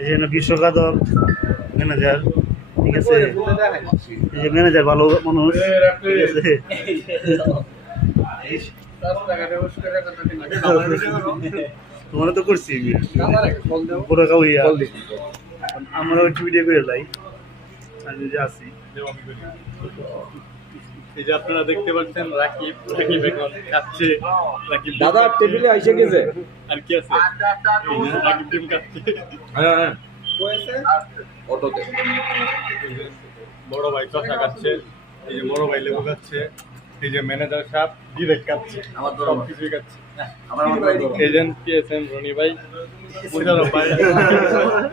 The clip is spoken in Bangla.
এই জন্য বিশ্বকাদক ম্যানেজার, ঠিক আছে, এই যে ম্যানেজার ভালো মানুষ, ঠিক আছে। তোমার তো করছি আমরা ভিডিও করে লাই আমি যে আছি। এই যে আপনারা দেখতে পাচ্ছেন রাকিব এখন খাচ্ছে। রাকিব দাদা টেবিলে এসে গেছে। আর কি আছে? এই যে রাকিব ডিম খাচ্ছে। হ্যাঁ অটোতে বড় ভাই চশা খাচ্ছে, এই যে বড় ভাই লেবু খাচ্ছে, এই যে ম্যানেজার সাহেব ডিরেক্ট খাচ্ছে, সব কিছুই খাচ্ছে। এজেন্ট পিএসএম রনি ভাই, মুশারফ ভাই